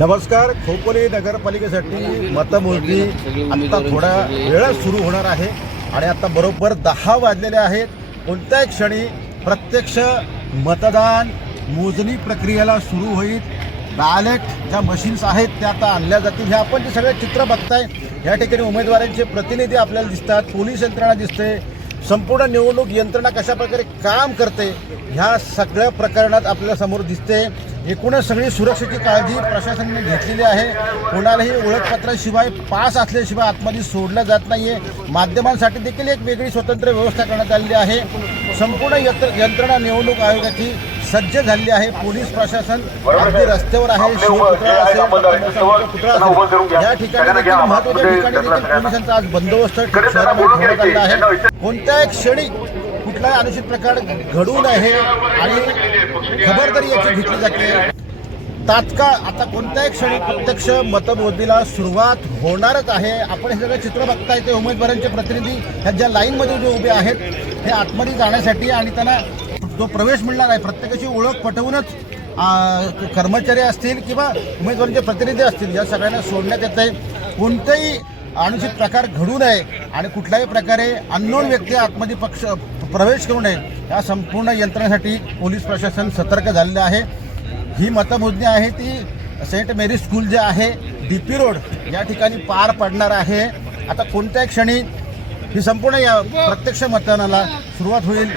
नमस्कार खोपोली नगरपालिकेसाठी मतमोजणी आत्ता थोड्या वेळात सुरू होणार आहे आणि आता बरोबर दहा वाजलेले आहेत. कोणत्याही क्षणी प्रत्यक्ष मतदान मोजणी प्रक्रियेला सुरू होईल. बॅलेट ज्या मशीन्स आहेत त्या आता आणल्या जातील. हे आपण जे सगळे चित्र बघताय या ठिकाणी उमेदवारांचे प्रतिनिधी आपल्याला दिसतात. पोलीस यंत्रणा दिसते. संपूर्ण निवडणूक यंत्रणा कशा प्रकारे काम करते ह्या सगळ्या प्रकरणात आपल्यासमोर दिसते. एकूणच सगळी सुरक्षेची काळजी प्रशासनाने घेतलेली आहे. कोणालाही ओळखपत्राशिवाय पास असल्याशिवाय आतमध्ये सोडलं जात नाहीये. माध्यमांसाठी देखील एक वेगळी स्वतंत्र व्यवस्था करण्यात आलेली आहे. संपूर्ण यंत्र यंत्रणा निवडणूक आयोगाची सज्ज झालेली आहे. पोलीस प्रशासन अगदी रस्त्यावर आहे. शिवपुतळा असेल मोठा पुतळा असेल या ठिकाणी देखील महत्त्वाच्या ठिकाणी देखील पोलिसांचा आज बंदोबस्त शहरामध्ये ठेवण्यात आलेला आहे. कोणत्याही क्षणी कुठलाही अनुचित प्रकार घडू नये आणि खबरदारी याची घेतली जाते. तात्काळ आता कोणत्याही क्षणी प्रत्यक्ष मतमोजणीला सुरुवात होणारच आहे. आपण हे सगळं चित्र बघताय ते उमेदवारांचे प्रतिनिधी ह्या ज्या लाईनमध्ये जे उभे आहेत हे आतमध्ये जाण्यासाठी आणि त्यांना जो प्रवेश मिळणार आहे प्रत्येकाची ओळख पटवूनच कर्मचारी असतील किंवा उमेदवारांचे प्रतिनिधी असतील या सगळ्यांना सोडण्यात येत आहे कोणतेही अनुचित प्रकार घडू नये. आणि कुठल्याही प्रकारे अननोन व्यक्ती आतमध्ये पक्ष प्रवेश करू नये या संपूर्ण यंत्रणेसाठी पोलीस प्रशासन सतर्क झालेलं आहे. ही मतमोजणी आहे ती सेंट मेरी स्कूल जे आहे डी पी रोड या ठिकाणी पार पडणार आहे. आता कोणत्याही क्षणी ही संपूर्ण या प्रत्यक्ष मतदानाला सुरुवात होईल.